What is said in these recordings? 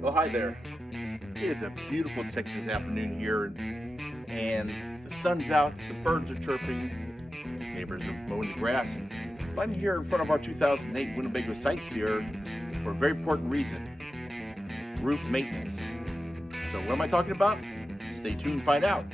Well, hi there. It is a beautiful Texas afternoon here, and the sun's out, the birds are chirping, neighbors are mowing the grass. I'm here in front of our 2008 Winnebago sites here for a very important reason: roof maintenance. So, what am I talking about? Stay tuned and find out.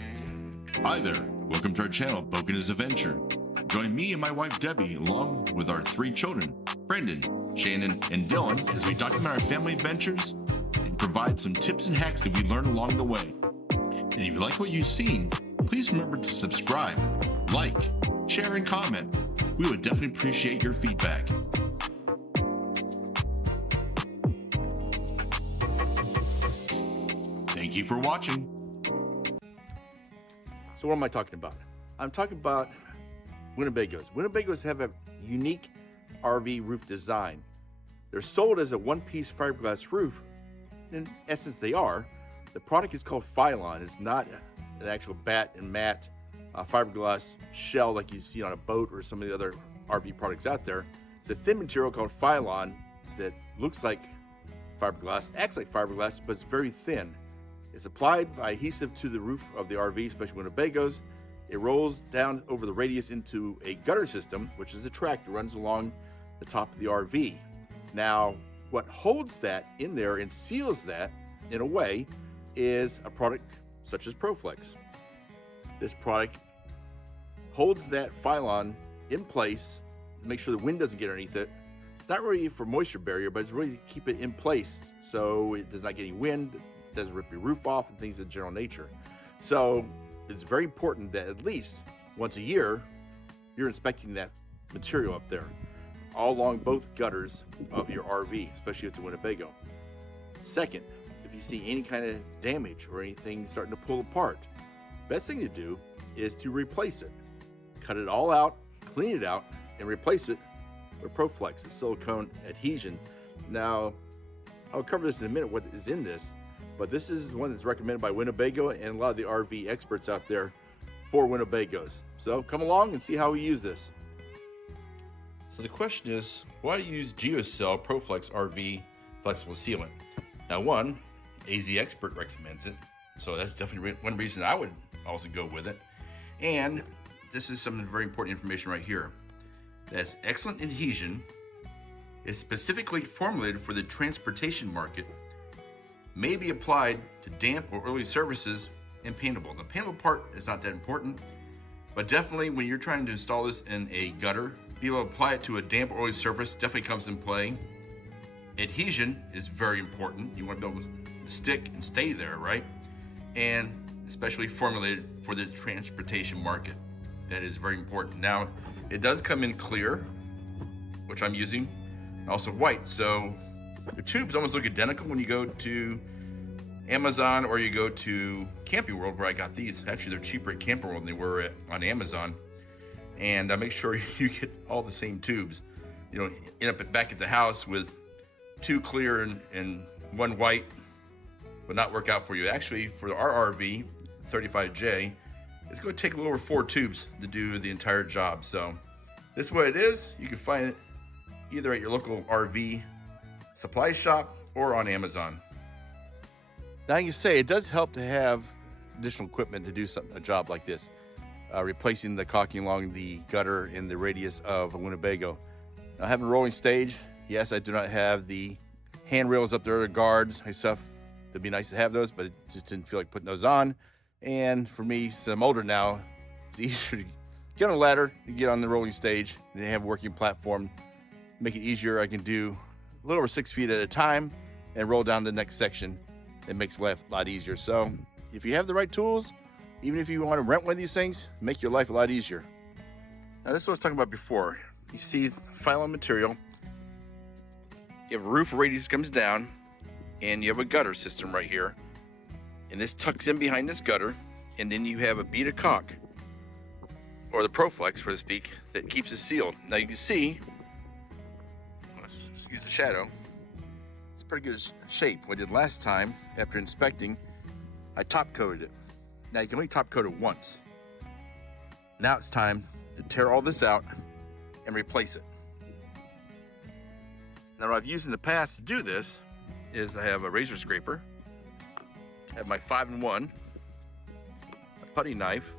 Hi there, welcome to our channel, Boken is a Venture. Join me and my wife Debbie, along with our 3 children, Brendan, Shannon, and Dylan, as we document our family adventures and provide some tips and hacks that we learn along the way. And if you like what you've seen, please remember to subscribe, like, share, and comment. We would definitely appreciate your feedback. Thank you for watching. So, what am I talking about? I'm talking about Winnebagos. Winnebagos have a unique RV roof design. They're sold as a one-piece fiberglass roof. In essence, they are. The product is called Filon. It's not an actual bat and mat fiberglass shell like you see on a boat or some of the other RV products out there. It's a thin material called Filon that looks like fiberglass, acts like fiberglass, but it's very thin. It's applied by adhesive to the roof of the RV, especially Winnebagos. It rolls down over the radius into a gutter system, which is a track that runs along the top of the RV. Now, what holds that in there and seals that in a way is a product such as ProFlex. This product holds that Filon in place, make sure the wind doesn't get underneath it. Not really for moisture barrier, but it's really to keep it in place so it does not get any wind, doesn't rip your roof off, and things of general nature. So it's very important that at least once a year you're inspecting that material up there, all along both gutters of your RV, especially if it's a Winnebago. Second, if you see any kind of damage or anything starting to pull apart, best thing to do is to replace it. Cut it all out, clean it out, and replace it with ProFlex, a silicone adhesion. Now, I'll cover this in a minute, what is in this, but this is one that's recommended by Winnebago and a lot of the RV experts out there for Winnebagos. So come along and see how we use this. So the question is, why use GeoCell ProFlex RV flexible sealant? Now, one, AZ Expert recommends it, so that's definitely one reason I would also go with it. And this is some very important information right here. That's excellent adhesion, is specifically formulated for the transportation market, may be applied to damp or early surfaces, and paintable. The paintable part is not that important, but definitely when you're trying to install this in a gutter, be able to apply it to a damp or oily surface definitely comes in play. Adhesion is very important. You want to be able to stick and stay there, right? And especially formulated for the transportation market. That is very important. Now, it does come in clear, which I'm using, also white. So the tubes almost look identical when you go to Amazon or you go to Camping World, where I got these. Actually, they're cheaper at Camping World than they were on Amazon. And make sure you get all the same tubes. You know, end up back at the house with 2 clear and 1 white would not work out for you. Actually, for our RV, 35J, it's going to take a little over 4 tubes to do the entire job. So this is what it is. You can find it either at your local RV supply shop or on Amazon. Now, you can say it does help to have additional equipment to do a job like this, replacing the caulking along the gutter in the radius of a Winnebago. Now, having a rolling stage, yes, I do not have the handrails up there, the guards and stuff. It'd be nice to have those, but it just didn't feel like putting those on. And for me, since I'm older now, it's easier to get on a ladder to get on the rolling stage. They have a working platform, make it easier. I can do a little over 6 feet at a time and roll down the next section. It makes life a lot easier. So if you have the right tools, even if you want to rent one of these things, make your life a lot easier. Now, this is what I was talking about before. You see Filon material. You have a roof radius comes down, and you have a gutter system right here. And this tucks in behind this gutter, and then you have a bead of caulk, or the ProFlex, so to speak, that keeps it sealed. Now you can see, let's use the shadow, it's pretty good shape. What I did last time, after inspecting, I top coated it. Now you can only top coat it once. Now it's time to tear all this out and replace it. Now, what I've used in the past to do this is I have a razor scraper, I have my 5-in-1, a putty knife,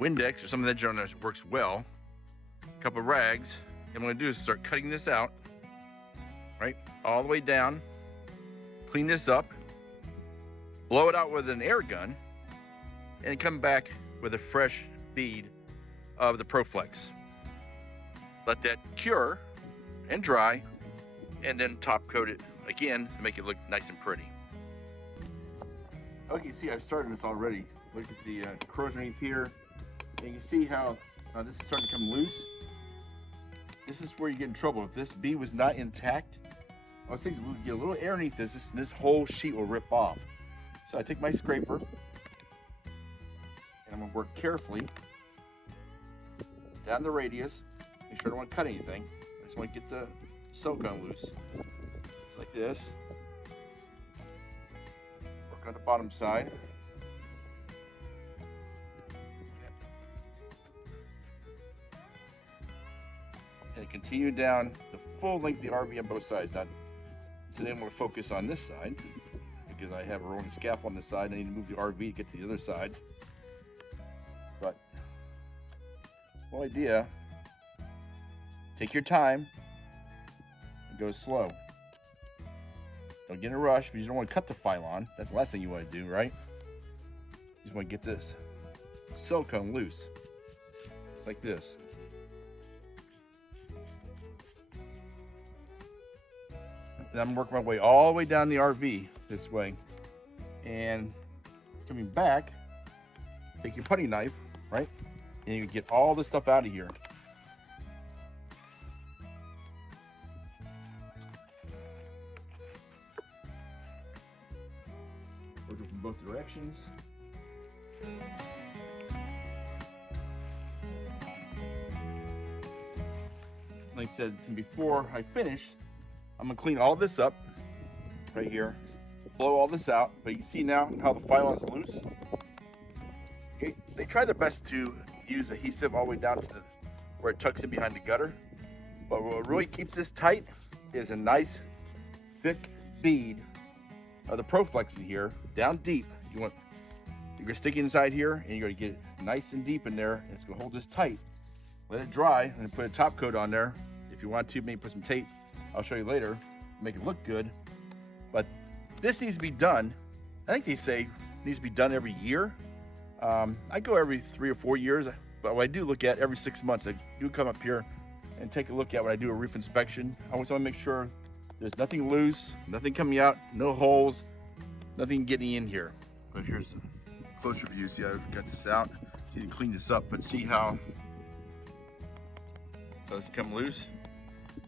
Windex or something that works well, a couple of rags, and what I'm gonna do is start cutting this out, right, all the way down, clean this up, blow it out with an air gun, and come back with a fresh bead of the ProFlex. Let that cure and dry, and then top coat it again to make it look nice and pretty. Okay, see, I've started this already. Look at the corrosion underneath here. And you can see how this is starting to come loose. This is where you get in trouble. If this bead was not intact, all it takes is get a little air underneath this whole sheet will rip off. So I take my scraper, and I'm gonna work carefully down the radius. Make sure I don't want to cut anything. I just want to get the silicone loose. Just like this. Work on the bottom side. And continue down the full length of the RV on both sides. Now, today I'm going to focus on this side because I have a rolling scaffold on this side. I need to move the RV to get to the other side. But the whole idea, take your time and go slow. Don't get in a rush because you don't want to cut the Filon. That's the last thing you want to do, right? You just want to get this silicone loose. It's like this. And I'm working my way all the way down the RV this way. And coming back, take your putty knife, right? And you get all this stuff out of here. Working from both directions. Like I said before I finish, I'm gonna clean all this up right here, blow all this out, but you can see now how the Filon's loose. Okay, they try their best to use adhesive all the way down to where it tucks in behind the gutter, but what really keeps this tight is a nice thick bead of the ProFlex in here, down deep. You're gonna stick it inside here, and you're gonna get it nice and deep in there, and it's gonna hold this tight. Let it dry, and then put a top coat on there. If you want to, maybe put some tape. I'll show you later, make it look good. But this needs to be done. I think they say it needs to be done every year. I go every 3 or 4 years, but what I do look at every 6 months, I do come up here and take a look at when I do a roof inspection. I always want to make sure there's nothing loose, nothing coming out, no holes, nothing getting in here. But here's a closer view. See, I've got this out. So you can clean this up, but see how this come loose?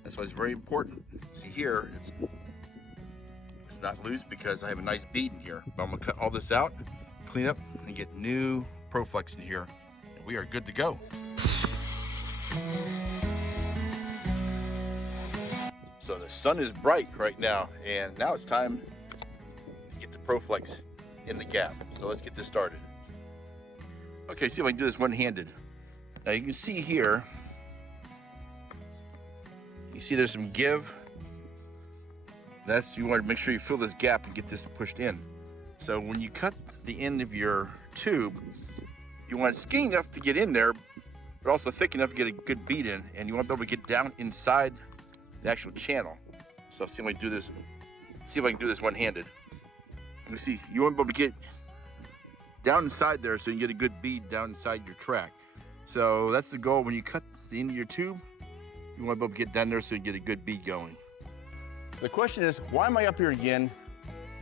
That's why it's very important. See here, it's not loose because I have a nice bead in here. But I'm gonna cut all this out, clean up, and get new ProFlex in here, and we are good to go. So the sun is bright right now, and now it's time to get the ProFlex in the gap. So let's get this started. Okay, see if I can do this one-handed. Now you can see here, you see there's some give. You want to make sure you fill this gap and get this pushed in. So when you cut the end of your tube, you want it skinny enough to get in there, but also thick enough to get a good bead in, and you want to be able to get down inside the actual channel. So I'll see if I can do this. See if I can do this one-handed. Let me see. You want to be able to get down inside there so you can get a good bead down inside your track. So that's the goal. When you cut the end of your tube, you want to be able to get down there so you get a good bead going. The question is, why am I up here again?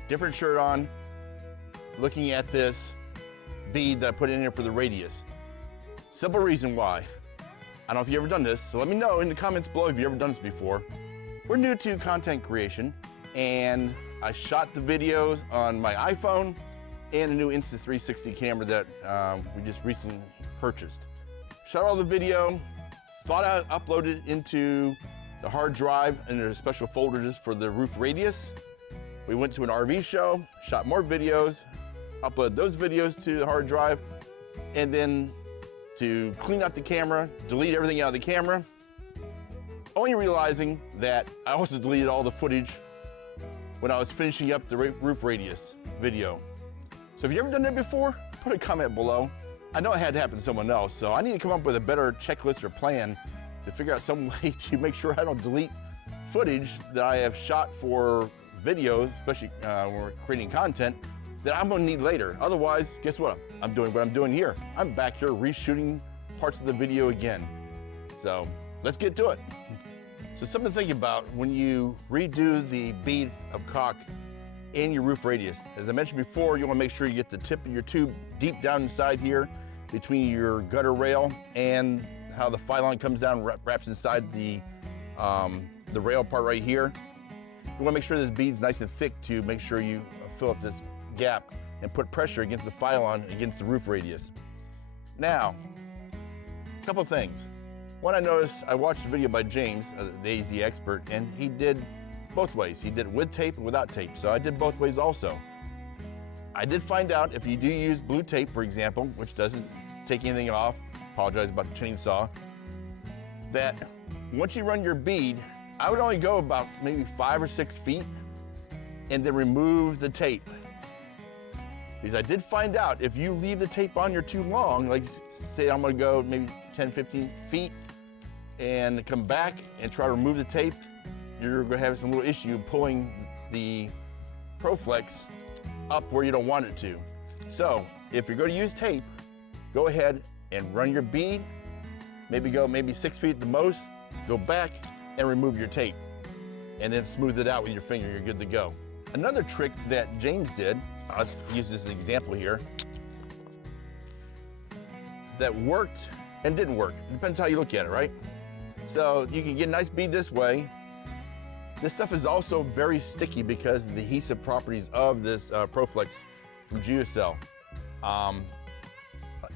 Different shirt on, looking at this bead that I put in here for the radius. Simple reason why. I don't know if you've ever done this, so let me know in the comments below if you've ever done this before. We're new to content creation, and I shot the videos on my iPhone and a new Insta360 camera that we just recently purchased. Shot all the video, thought I'd upload it into the hard drive, and there's a special folder just for the roof radius. We went to an RV show, shot more videos, uploaded those videos to the hard drive, and then to clean out the camera, delete everything out of the camera, only realizing that I also deleted all the footage when I was finishing up the roof radius video. So if you've ever done that before, put a comment below. I know it had to happen to someone else, so I need to come up with a better checklist or plan to figure out some way to make sure I don't delete footage that I have shot for video, especially when we're creating content, that I'm gonna need later. Otherwise, guess what? I'm doing what I'm doing here. I'm back here reshooting parts of the video again. So let's get to it. So something to think about when you redo the bead of caulk in your roof radius. As I mentioned before, you wanna make sure you get the tip of your tube deep down inside here between your gutter rail and how the Filon comes down, wraps inside the rail part right here. You wanna make sure this bead's nice and thick to make sure you fill up this gap and put pressure against the Filon against the roof radius. Now, a couple things. One, I noticed, I watched a video by James, the AZ expert, and he did both ways. He did it with tape and without tape, so I did both ways also. I did find out if you do use blue tape, for example, which doesn't take anything off, apologize about the chainsaw, that once you run your bead, I would only go about maybe 5 or 6 feet and then remove the tape. Because I did find out if you leave the tape on here too long, like say I'm gonna go maybe 10, 15 feet and come back and try to remove the tape, you're gonna have some little issue pulling the ProFlex up where you don't want it to. So if you're gonna use tape, go ahead and run your bead, maybe 6 feet at the most, go back and remove your tape and then smooth it out with your finger, you're good to go. Another trick that James did, I'll use this as an example here, that worked and didn't work. It depends how you look at it, right? So you can get a nice bead this way. This stuff is also very sticky because of the adhesive properties of this ProFlex from Geocell.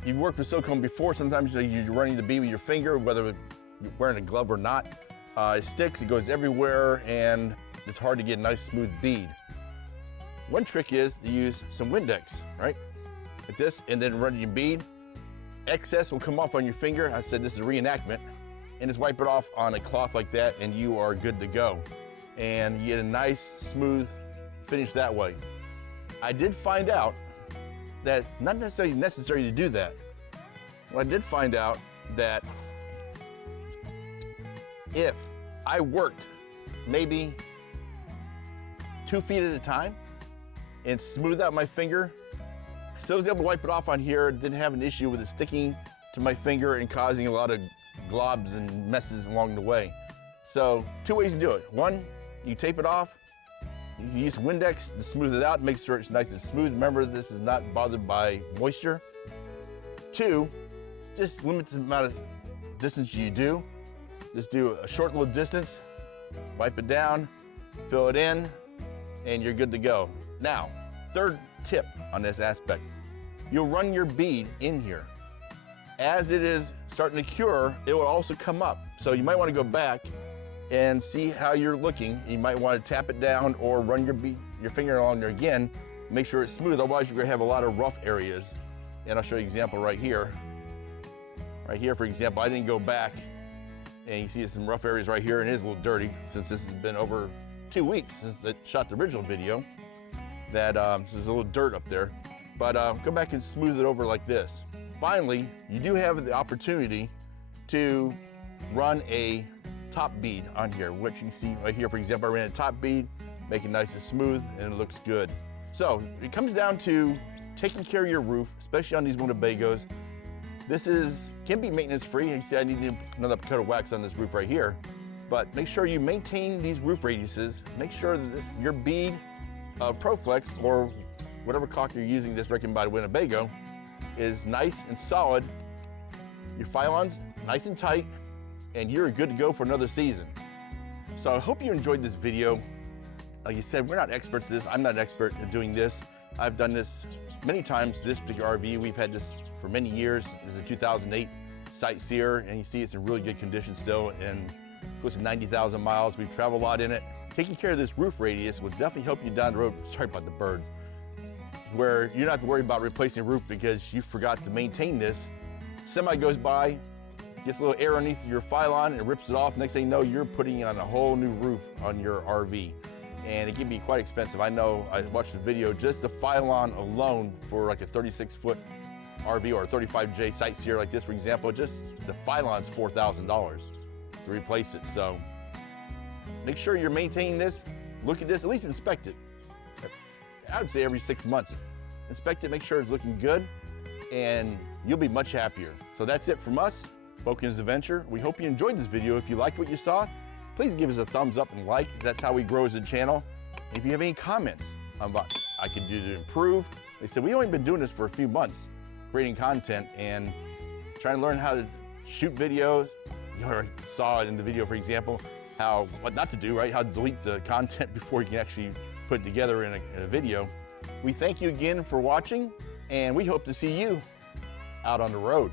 You've worked with silicone before, sometimes you're running the bead with your finger, whether you're wearing a glove or not. It sticks, it goes everywhere, and it's hard to get a nice smooth bead. One trick is to use some Windex, right? Like this, and then run your bead. Excess will come off on your finger. I said this is a reenactment. And just wipe it off on a cloth like that and you are good to go. And you get a nice, smooth finish that way. I did find out that it's not necessarily necessary to do that. Well, I did find out that if I worked maybe 2 feet at a time and smooth out my finger, I still was able to wipe it off on here, didn't have an issue with it sticking to my finger and causing a lot of globs and messes along the way. So 2 ways to do it. One, you tape it off. You can use Windex to smooth it out, make sure it's nice and smooth. Remember, this is not bothered by moisture. 2, just limit the amount of distance you do. Just do a short little distance, wipe it down, fill it in, and you're good to go. Now, third tip on this aspect. You'll run your bead in here. As it is starting to cure, it will also come up. So you might want to go back and see how you're looking. You might want to tap it down or run your finger along there again, make sure it's smooth, otherwise you're gonna have a lot of rough areas. And I'll show you an example right here. Right here, for example, I didn't go back, and you see some rough areas right here, and it is a little dirty since this has been over 2 weeks since I shot the original video. That so there's a little dirt up there. But go back and smooth it over like this. Finally, you do have the opportunity to run a top bead on here, which you can see right here. For example, I ran a top bead, make it nice and smooth, and it looks good. So it comes down to taking care of your roof, especially on these Winnebagos. This can be maintenance free. You see I need another coat of wax on this roof right here. But make sure you maintain these roof radiuses. Make sure that your bead ProFlex or whatever caulk you're using that's recommended by Winnebago is nice and solid. Your Filon's nice and tight, and you're good to go for another season. So I hope you enjoyed this video. Like you said, we're not experts at this. I'm not an expert at doing this. I've done this many times, this particular RV. We've had this for many years. This is a 2008 Sightseer, and you see it's in really good condition still, and close to 90,000 miles. We've traveled a lot in it. Taking care of this roof radius will definitely help you down the road. Sorry about the birds. Where you don't have to worry about replacing a roof because you forgot to maintain this. Semi goes by, gets a little air underneath your Filon and rips it off. Next thing you know, you're putting on a whole new roof on your RV. and it can be quite expensive. I know I watched the video, just the Filon alone for like a 36-foot RV or a 35J sightseer like this, for example, just the Filon's $4,000 to replace it. So make sure you're maintaining this. Look at this, at least inspect it. I would say every 6 months. Inspect it, make sure it's looking good, and you'll be much happier. So that's it from us, Boken's Adventure. We hope you enjoyed this video. If you liked what you saw, please give us a thumbs up and like. That's how we grow as a channel. If you have any comments on what I can do to improve, like I said, we've only been doing this for a few months, creating content and trying to learn how to shoot videos. You already saw it in the video, for example, what not to do, right? How to delete the content before you can actually put it together in a video. We thank you again for watching, and we hope to see you out on the road.